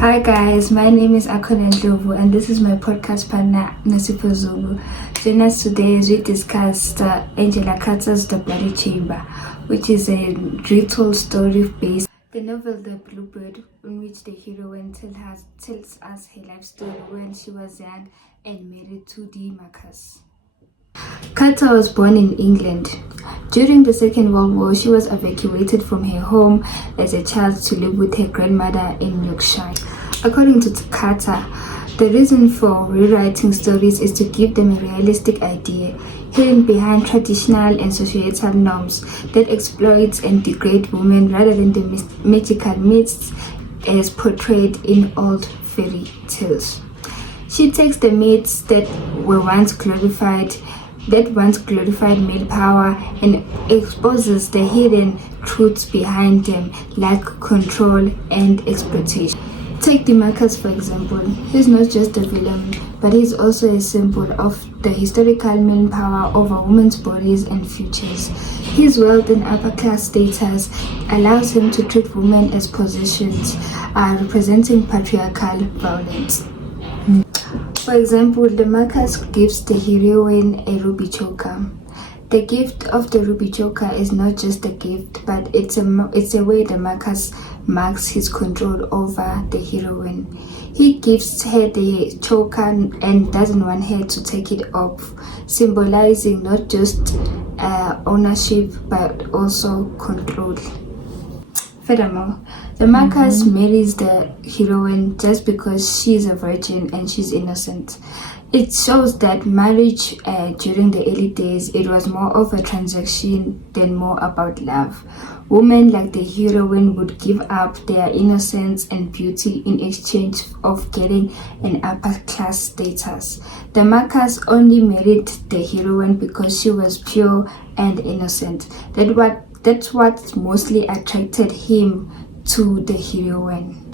Hi guys, my name is Akhona Nosipho and this is my podcast partner Nosipho Zulu. Join us today as we discuss Angela Carter's The Bloody Chamber, which is a ritual story based the novel The Bluebeard, in which the heroine tells us her life story when she was young and married to D. Marcus. Carter was born in England. During the Second World War, she was evacuated from her home as a child to live with her grandmother in Yorkshire. According to Carter, the reason for rewriting stories is to give them a realistic idea, hidden behind traditional and societal norms that exploit and degrade women rather than the magical myths as portrayed in old fairy tales. She takes the myths that once glorified male power and exposes the hidden truths behind them, like control and exploitation. Take D. Marcus for example. He's not just a villain, but he's also a symbol of the historical male power over women's bodies and futures. His wealth and upper class status allows him to treat women as possessions, representing patriarchal violence. For example, the Marcus gives the heroine a ruby choker. The gift of the ruby choker is not just a gift, but it's a way the Marcus marks his control over the heroine. He gives her the choker and doesn't want her to take it off, symbolizing not just ownership but also control. Furthermore, the Marcus marries the heroine just because she's a virgin and she's innocent. It shows that marriage during the early days, it was more of a transaction than more about love. Women like the heroine would give up their innocence and beauty in exchange of getting an upper class status. The Marcus only married the heroine because she was pure and innocent. That's what mostly attracted him to the heroine.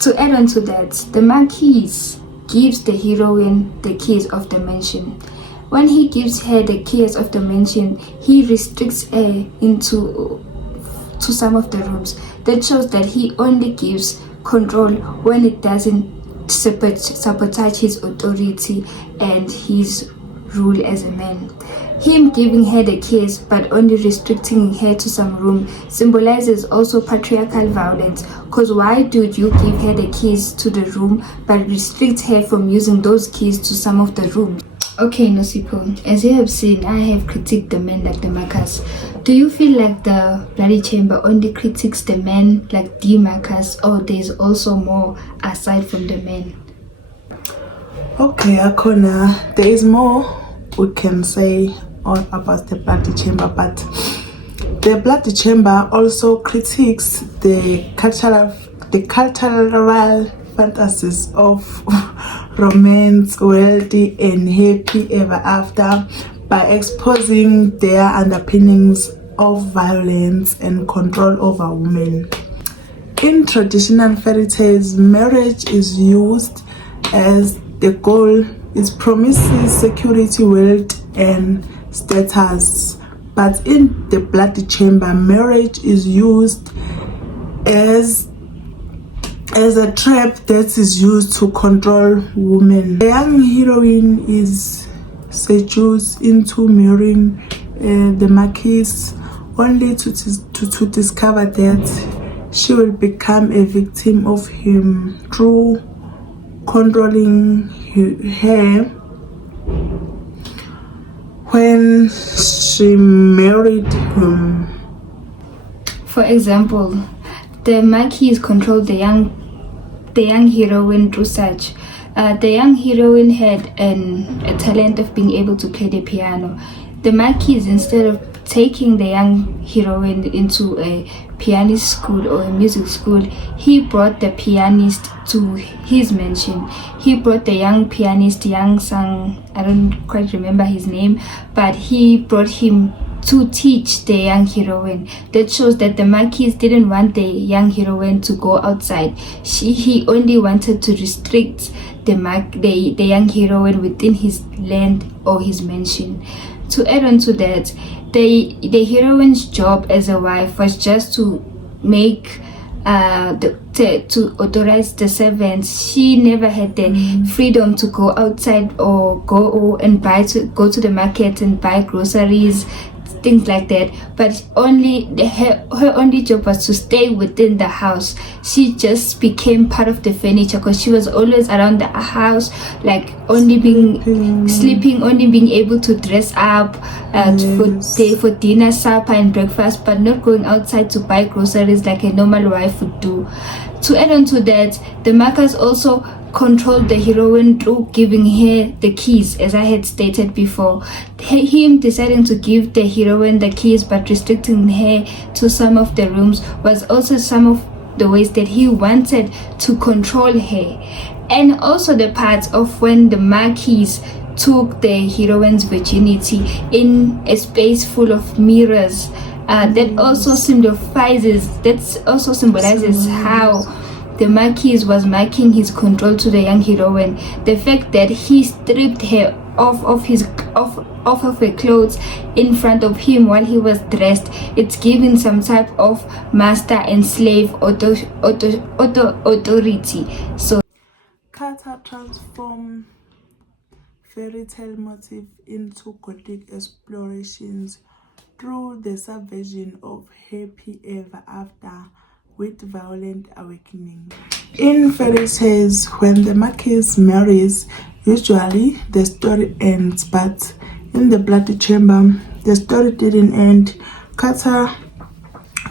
To add on to that, the Marquis gives the heroine the keys of the mansion. When he gives her the keys of the mansion, he restricts her to some of the rooms. That shows that he only gives control when it doesn't sabotage his authority and his rule as a man. Him giving her the keys but only restricting her to some room symbolizes also patriarchal violence, because why do you give her the keys to the room but restrict her from using those keys to some of the rooms? Okay, Nosipho, as you have seen, I have critiqued the men like the Marcus. Do you feel like the Bloody Chamber only critiques the men like D. Marcus, or there's also more aside from the men? Okay, Akhona, there is more we can say all about the Bloody Chamber, but the Bloody Chamber also critiques the cultural fantasies of romance, wealthy and happy ever after by exposing their underpinnings of violence and control over women. In traditional fairy tales, marriage is used as the goal. It promises security, wealth and status, but in the Bloody Chamber, marriage is used as a trap that is used to control women. The young heroine is seduced into marrying the Marquis, only to discover that she will become a victim of him through controlling her when she married him. For example, the Marquis controlled the young heroine through such. The young heroine had a talent of being able to play the piano. The Marquis, instead of taking the young heroine into a pianist school or a music school, he brought the pianist to his mansion. He brought the young pianist, young Sang, I don't quite remember his name, but he brought him to teach the young heroine. That shows that the Marquis didn't want the young heroine to go outside. He only wanted to restrict the young heroine within his land or his mansion. To add on to that, the heroine's job as a wife was just to make to authorize the servants. She never had the freedom to go outside or go to the market and buy groceries, things like that. But her only job was to stay within the house. She just became part of the furniture because she was always around the house, like only being sleeping, only being able to dress up for dinner, supper and breakfast, but not going outside to buy groceries like a normal wife would do. To add on to that, the Marcus also controlled the heroine through giving her the keys, as I had stated before. Him deciding to give the heroine the keys but restricting her to some of the rooms was also some of the ways that he wanted to control her. And also the part of when the Marquis took the heroine's virginity in a space full of mirrors. That also symbolizes how the Marquis was marking his control to the young heroine. The fact that he stripped her off of her clothes in front of him while he was dressed, it's giving some type of master and slave authority. So Carter transformed fairy tale motif into Gothic explorations through the subversion of happy ever after with violent awakening. In fairy tales, when the Marquis marries, usually the story ends, but in the Bloody Chamber, the story didn't end. Carter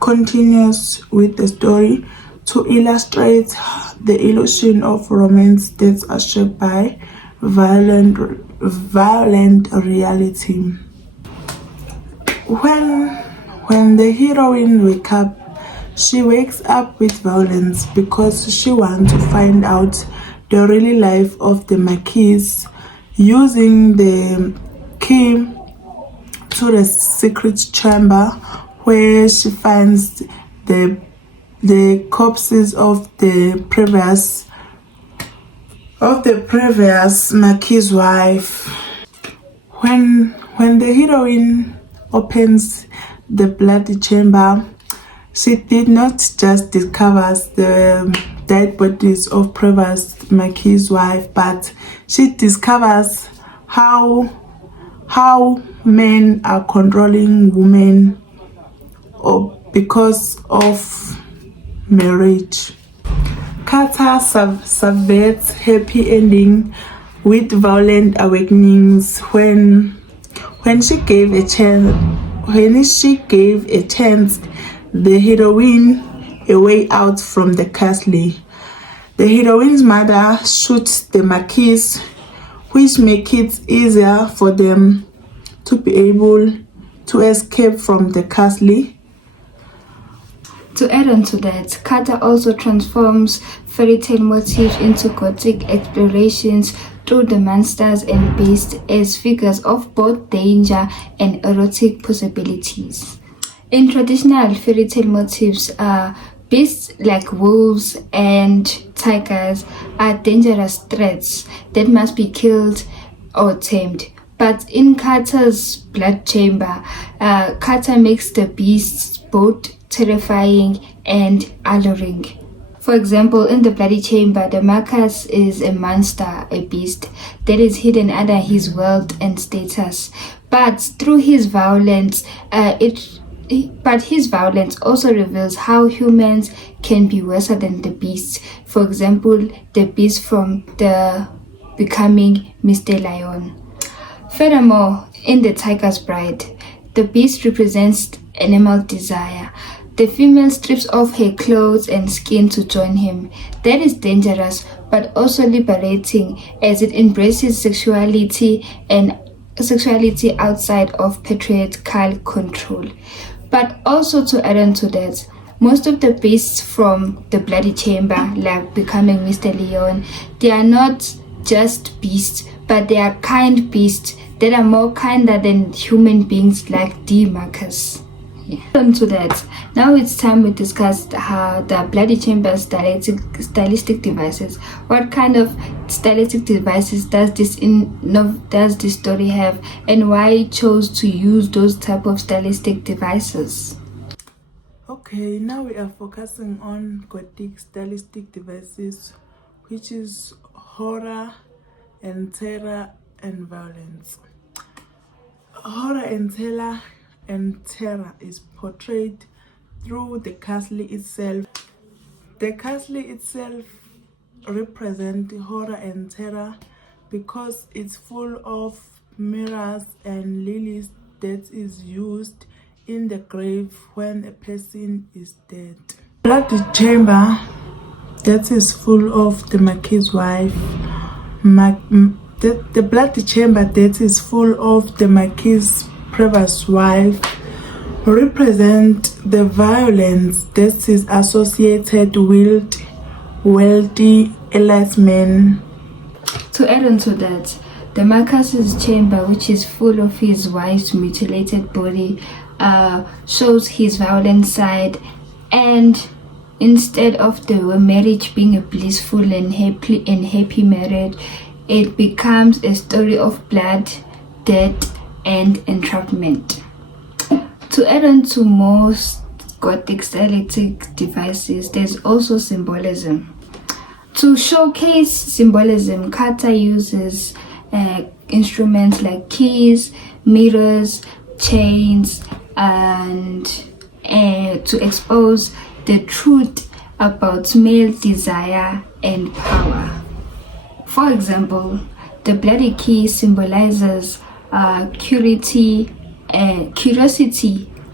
continues with the story to illustrate the illusion of romance that are shaped by violent reality. When the heroine she wakes up with violence because she wants to find out the real life of the Marquis, using the key to the secret chamber where she finds the corpses of the previous Marquis' wife. When the heroine opens the Bloody Chamber, she did not just discover the dead bodies of previous Marquis' wife, but she discovers how men are controlling women because of marriage. Carter subverts happy ending with violent awakenings when she gave a chance the heroine a way out from the castle. The heroine's mother shoots the Marquis, which makes it easier for them to be able to escape from the castle. To add on to that, Carter also transforms fairy tale motifs into Gothic explorations through the monsters and beasts as figures of both danger and erotic possibilities. In traditional fairy tale motifs, beasts like wolves and tigers are dangerous threats that must be killed or tamed. But in Carter's Blood Chamber, Carter makes the beasts both terrifying and alluring. For example, in the Bloody Chamber, the Marcus is a monster, a beast that is hidden under his wealth and status. But through his violence, his violence also reveals how humans can be worse than the beasts. For example, the beast from the Becoming Mr. Lion. Furthermore, in The Tiger's Bride, the beast represents animal desire. The female strips off her clothes and skin to join him. That is dangerous, but also liberating, as it embraces sexuality outside of patriarchal control. But also to add on to that, most of the beasts from the Bloody Chamber, like Becoming Mr. Leon, they are not just beasts, but they are kind beasts that are more kinder than human beings like the Marcus. On to that, now it's time we discuss how the Bloody Chamber stylistic devices. What kind of stylistic devices does this story have, and why it chose to use those type of stylistic devices? Okay. Okay, now we are focusing on Gothic stylistic devices, which is horror and terror and violence. Horror and terror is portrayed through the castle itself. The castle itself represents horror and terror because it's full of mirrors and lilies that is used in the grave when a person is dead. Bloody chamber that is full of the Marquis's wife. The bloody chamber that is full of the Marquis's previous wife represent the violence that is associated with wealthy elite men. To add on to that, the Marquis's chamber, which is full of his wife's mutilated body, shows his violent side, and instead of the marriage being a blissful and happy marriage, it becomes a story of blood, death, and entrapment. To add on to most Gothic stylistic devices, there's also symbolism. To showcase symbolism, Kata uses instruments like keys, mirrors, chains, and to expose the truth about male desire and power. For example, the bloody key symbolizes curiosity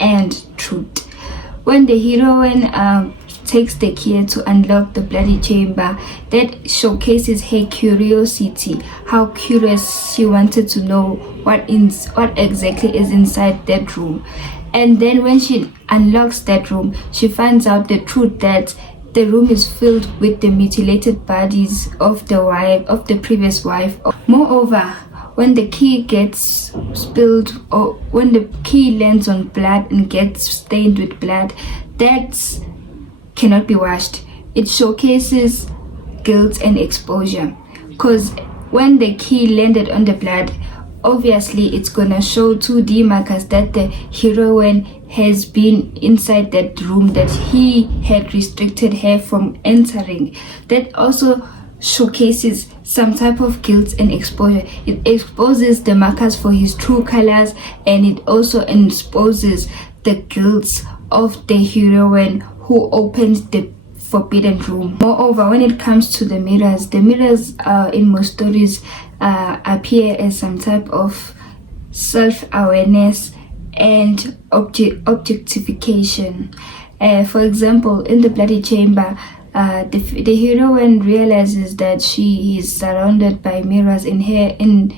and truth. When the heroine takes the key to unlock the bloody chamber, that showcases her curiosity, how curious she wanted to know what exactly is inside that room. And then when she unlocks that room, she finds out the truth that the room is filled with the mutilated bodies of the previous wife. Moreover, when the key gets spilled, or when the key lands on blood and gets stained with blood, that cannot be washed. It showcases guilt and exposure, because when the key landed on the blood, obviously it's gonna show to the Marcus that the heroine has been inside that room that he had restricted her from entering. That also showcases some type of guilt and exposure. It exposes the Marcus for his true colors, and it also exposes the guilt of the heroine who opened the forbidden room. Moreover, when it comes to the mirrors in most stories appear as some type of self-awareness and objectification. For example, in the bloody chamber, the heroine realizes that she is surrounded by mirrors in her and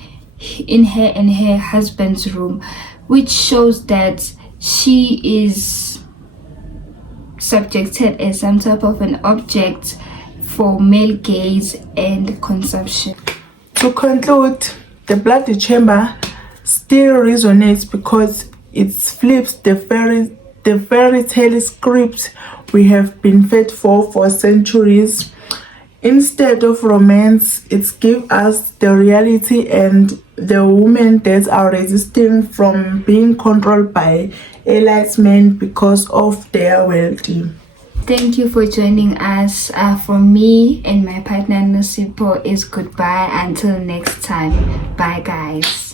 her husband's room, which shows that she is subjected as some type of an object for male gaze and consumption. To conclude, the bloody chamber still resonates because it flips the fairy tale script we have been fed for centuries. Instead of romance, it gives us the reality and the women that are resisting from being controlled by elite men because of their wealth. Thank you for joining us. From me and my partner Nosipho is goodbye until next time. Bye guys.